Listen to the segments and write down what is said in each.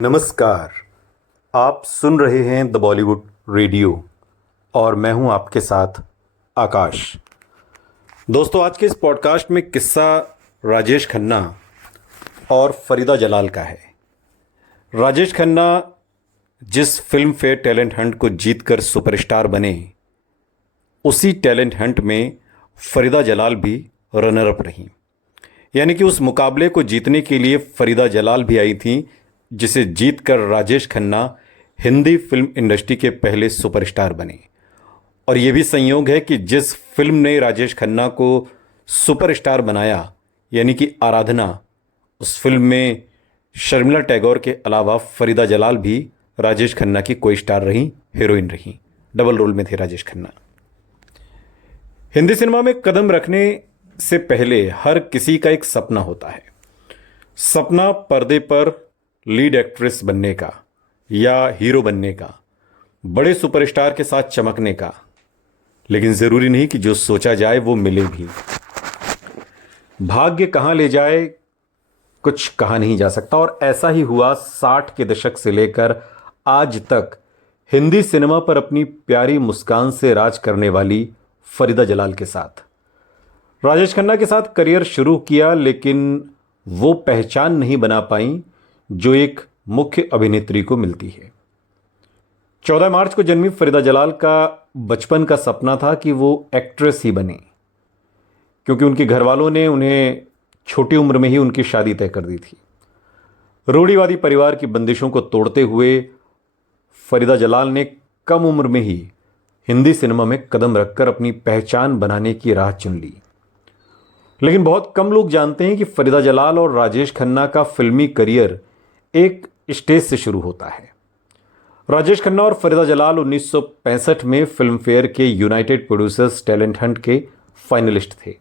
नमस्कार। आप सुन रहे हैं द बॉलीवुड रेडियो और मैं हूं आपके साथ आकाश। दोस्तों, आज के इस पॉडकास्ट में किस्सा राजेश खन्ना और फरीदा जलाल का है। राजेश खन्ना जिस फिल्म फेयर टैलेंट हंट को जीतकर सुपरस्टार बने, उसी टैलेंट हंट में फरीदा जलाल भी रनर अप रहीं। यानी कि उस मुकाबले को जीतने के लिए फरीदा जलाल भी आई थीं, जिसे जीतकर राजेश खन्ना हिंदी फिल्म इंडस्ट्री के पहले सुपरस्टार बने। और ये भी संयोग है कि जिस फिल्म ने राजेश खन्ना को सुपरस्टार बनाया, यानी कि आराधना, उस फिल्म में शर्मिला टैगोर के अलावा फरीदा जलाल भी राजेश खन्ना की कोई स्टार रहीं, हीरोइन रहीं। डबल रोल में थे राजेश खन्ना। हिंदी सिनेमा में कदम रखने से पहले हर किसी का एक सपना होता है। सपना पर्दे पर लीड एक्ट्रेस बनने का या हीरो बनने का, बड़े सुपरस्टार के साथ चमकने का। लेकिन जरूरी नहीं कि जो सोचा जाए वो मिले भी। भाग्य कहां ले जाए कुछ कहा नहीं जा सकता, और ऐसा ही हुआ 60 के दशक से लेकर आज तक हिंदी सिनेमा पर अपनी प्यारी मुस्कान से राज करने वाली फरीदा जलाल के साथ। राजेश खन्ना के साथ करियर शुरू किया, लेकिन वो पहचान नहीं बना पाई जो एक मुख्य अभिनेत्री को मिलती है। 14 मार्च को जन्मी फरीदा जलाल का बचपन का सपना था कि वो एक्ट्रेस ही बने, क्योंकि उनके घर वालों ने उन्हें छोटी उम्र में ही उनकी शादी तय कर दी थी। रूढ़िवादी परिवार की बंदिशों को तोड़ते हुए फरीदा जलाल ने कम उम्र में ही हिंदी सिनेमा में कदम रखकर अपनी पहचान बनाने की राह चुन ली। लेकिन बहुत कम लोग जानते हैं कि फरीदा जलाल और राजेश खन्ना का फिल्मी करियर एक स्टेज से शुरू होता है। राजेश खन्ना और फरीदा जलाल 1965 में फिल्म फेयर के यूनाइटेड प्रोड्यूसर्स टैलेंट हंट के फाइनलिस्ट थे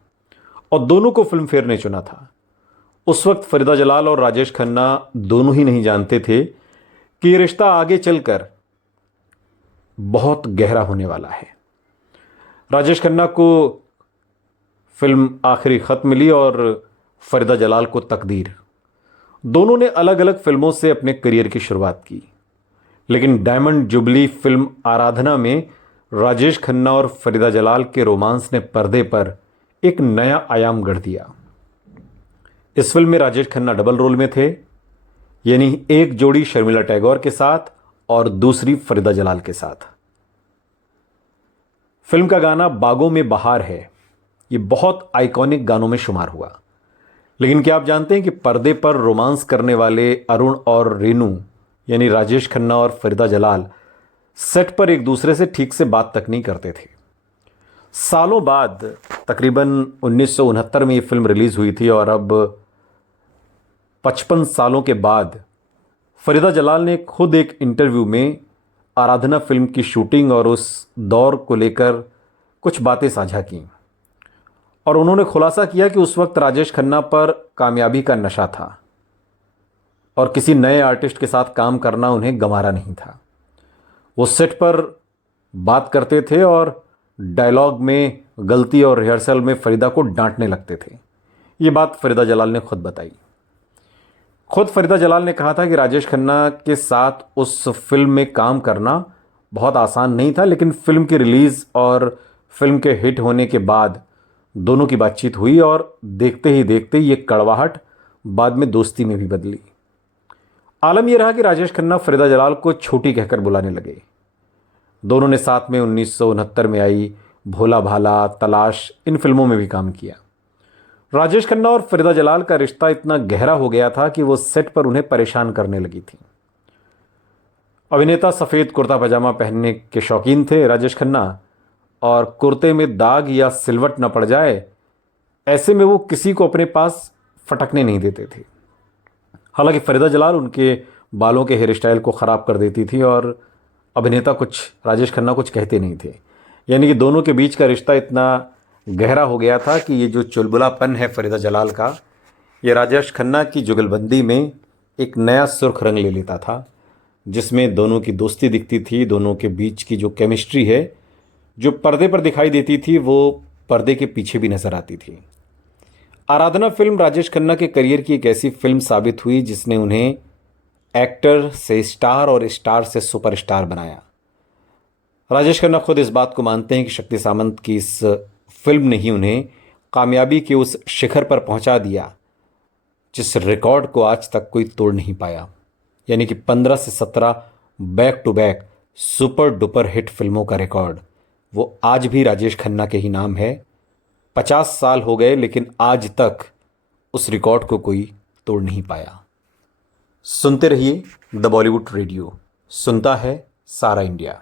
और दोनों को फिल्म फेयर ने चुना था। उस वक्त फरीदा जलाल और राजेश खन्ना दोनों ही नहीं जानते थे कि ये रिश्ता आगे चलकर बहुत गहरा होने वाला है। राजेश खन्ना को फिल्म आखिरी खत मिली और फरीदा जलाल को तकदीर। दोनों ने अलग अलग फिल्मों से अपने करियर की शुरुआत की, लेकिन डायमंड जुबली फिल्म आराधना में राजेश खन्ना और फरीदा जलाल के रोमांस ने पर्दे पर एक नया आयाम गढ़ दिया। इस फिल्म में राजेश खन्ना डबल रोल में थे, यानी एक जोड़ी शर्मिला टैगोर के साथ और दूसरी फरीदा जलाल के साथ। फिल्म का गाना बागों में बहार है, ये बहुत आइकॉनिक गानों में शुमार हुआ। लेकिन क्या आप जानते हैं कि पर्दे पर रोमांस करने वाले अरुण और रेनू, यानी राजेश खन्ना और फरीदा जलाल, सेट पर एक दूसरे से ठीक से बात तक नहीं करते थे। सालों बाद तकरीबन 1969 में ये फिल्म रिलीज हुई थी और अब 55 सालों के बाद फरीदा जलाल ने खुद एक इंटरव्यू में आराधना फिल्म की शूटिंग और उस दौर को लेकर कुछ बातें साझा की, और उन्होंने खुलासा किया कि उस वक्त राजेश खन्ना पर कामयाबी का नशा था और किसी नए आर्टिस्ट के साथ काम करना उन्हें गंवारा नहीं था। वो सेट पर बात करते थे और डायलॉग में गलती और रिहर्सल में फरीदा को डांटने लगते थे। ये बात फरीदा जलाल ने खुद बताई। खुद फरीदा जलाल ने कहा था कि राजेश खन्ना के साथ उस फिल्म में काम करना बहुत आसान नहीं था, लेकिन फिल्म की रिलीज और फिल्म के हिट होने के बाद दोनों की बातचीत हुई और देखते ही देखते ये कड़वाहट बाद में दोस्ती में भी बदली। आलम यह रहा कि राजेश खन्ना फरीदा जलाल को छोटी कहकर बुलाने लगे। दोनों ने साथ में 1969 में आई भोला भाला, तलाश, इन फिल्मों में भी काम किया। राजेश खन्ना और फरीदा जलाल का रिश्ता इतना गहरा हो गया था कि वो सेट पर उन्हें परेशान करने लगी थी। अभिनेता सफ़ेद कुर्ता पजामा पहनने के शौकीन थे राजेश खन्ना, और कुर्ते में दाग या सिलवट न पड़ जाए ऐसे में वो किसी को अपने पास फटकने नहीं देते थे। हालांकि फरीदा जलाल उनके बालों के हेयर स्टाइल को ख़राब कर देती थी और अभिनेता राजेश खन्ना कुछ कहते नहीं थे। यानी कि दोनों के बीच का रिश्ता इतना गहरा हो गया था कि ये जो चुलबुलापन है फरीदा जलाल का, ये राजेश खन्ना की जुगलबंदी में एक नया सुर्ख रंग ले लेता था, जिसमें दोनों की दोस्ती दिखती थी। दोनों के बीच की जो केमिस्ट्री है, जो पर्दे पर दिखाई देती थी, वो पर्दे के पीछे भी नजर आती थी। आराधना फिल्म राजेश खन्ना के करियर की एक ऐसी फिल्म साबित हुई जिसने उन्हें एक्टर से स्टार और स्टार से सुपरस्टार बनाया। राजेश खन्ना खुद इस बात को मानते हैं कि शक्ति सामंत की इस फिल्म ने ही उन्हें कामयाबी के उस शिखर पर पहुंचा दिया जिस रिकॉर्ड को आज तक कोई तोड़ नहीं पाया, यानी कि 15 से 17 back to back super duper hit फिल्मों का रिकॉर्ड वो आज भी राजेश खन्ना के ही नाम है। 50 साल हो गए लेकिन आज तक उस रिकॉर्ड को कोई तोड़ नहीं पाया। सुनते रहिए द बॉलीवुड रेडियो, सुनता है सारा इंडिया।